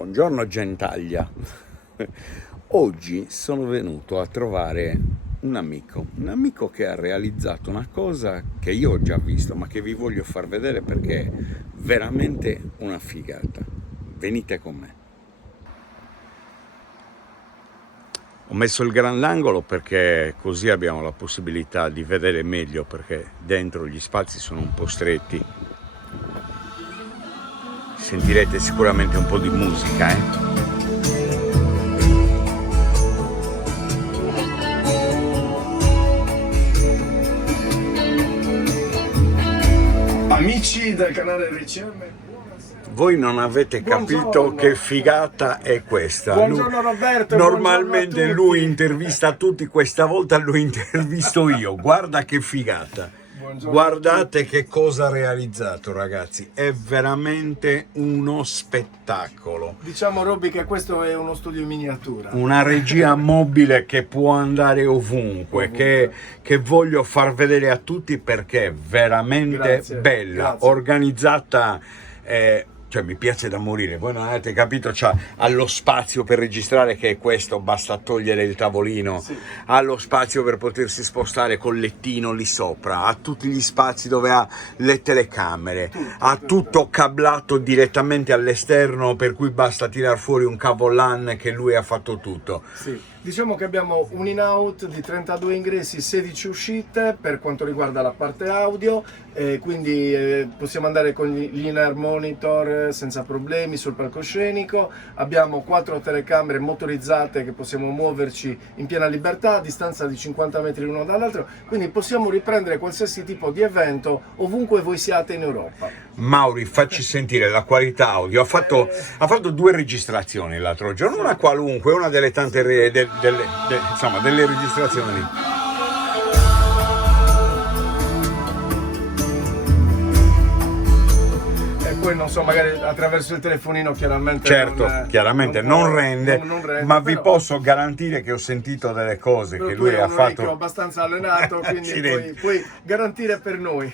Buongiorno gentaglia. Oggi sono venuto a trovare un amico che ha realizzato una cosa che io ho già visto, ma che vi voglio far vedere perché è veramente una figata. Venite con me. Ho messo il grandangolo perché così abbiamo la possibilità di vedere meglio, perché dentro gli spazi sono un po' stretti. Sentirete sicuramente un po' di musica, Amici del canale RCM, Voi non avete capito buongiorno. che figata è questa. Buongiorno Roberto, Normalmente buongiorno a lui tutti. intervista tutti, questa volta lo intervisto io. Guarda che figata. Buongiorno Guardate che cosa ha realizzato, ragazzi. È veramente uno spettacolo. Diciamo Robby che questo è uno studio in miniatura. Una regia mobile che può andare ovunque, che voglio far vedere a tutti perché è veramente Grazie, bella, grazie. organizzata, cioè mi piace da morire. Voi non avete capito, ha lo spazio per registrare, che è questo, basta togliere il tavolino, Sì. ha lo spazio per potersi spostare col lettino lì sopra, ha tutti gli spazi dove ha le telecamere, ha tutto cablato direttamente all'esterno, per cui basta tirar fuori un cavo LAN che lui ha fatto tutto. Sì. Diciamo che abbiamo un in-out di 32 ingressi, 16 uscite per quanto riguarda la parte audio, quindi possiamo andare con gli in-air monitor senza problemi sul palcoscenico. Abbiamo 4 telecamere motorizzate che possiamo muoverci in piena libertà a distanza di 50 metri l'uno dall'altro, quindi possiamo riprendere qualsiasi tipo di evento ovunque voi siate in Europa. Mauri, facci sentire la qualità audio. Ha fatto 2 registrazioni l'altro giorno, una qualunque, una delle tante delle registrazioni lì. E poi non so, magari attraverso il telefonino chiaramente Certo, chiaramente non rende, ma vi però- posso garantire che ho sentito delle cose però che tu lui hai ha un orecchio fatto. abbastanza allenato, quindi Accidenti. puoi garantire per noi.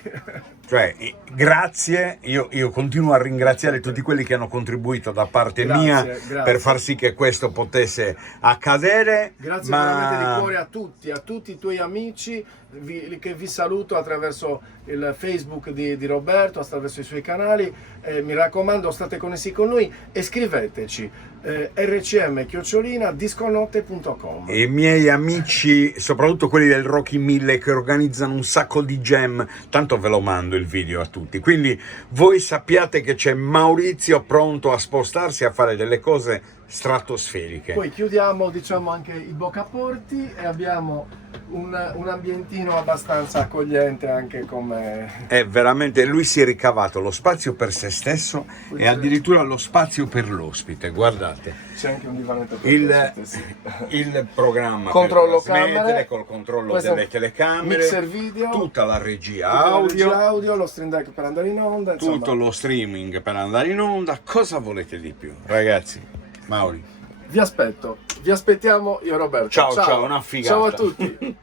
Cioè, grazie, io continuo a ringraziare tutti quelli che hanno contribuito da parte Grazie, mia grazie. per far sì che questo potesse accadere. Grazie ma veramente di cuore a tutti i tuoi amici che vi saluto attraverso il Facebook di Roberto, attraverso i suoi canali. Mi raccomando, state connessi con noi e scriveteci rcm@disconotte.com. E i miei amici, soprattutto quelli del Rocky 1000, che organizzano un sacco di jam, tanto ve lo mando il video a tutti, quindi voi sappiate che c'è Maurizio pronto a spostarsi, a fare delle cose stratosferiche. Poi chiudiamo, diciamo, anche i boccaporti e abbiamo un ambientino abbastanza accogliente anche come... È veramente, lui si è ricavato lo spazio per se stesso e addirittura lo spazio per l'ospite. Guardate, C'è anche un divanetto per il, l'ospite, sì. il programma Controllo per trasmettere, camere, col controllo questo delle telecamere, mixer video, tutta la regia tutta la regia audio, audio, lo stream deck per andare in onda, insomma. tutto lo streaming per andare in onda. Cosa volete di più, ragazzi? Mauri, Vi aspettiamo io e Roberto. ciao, una figata. Ciao a tutti.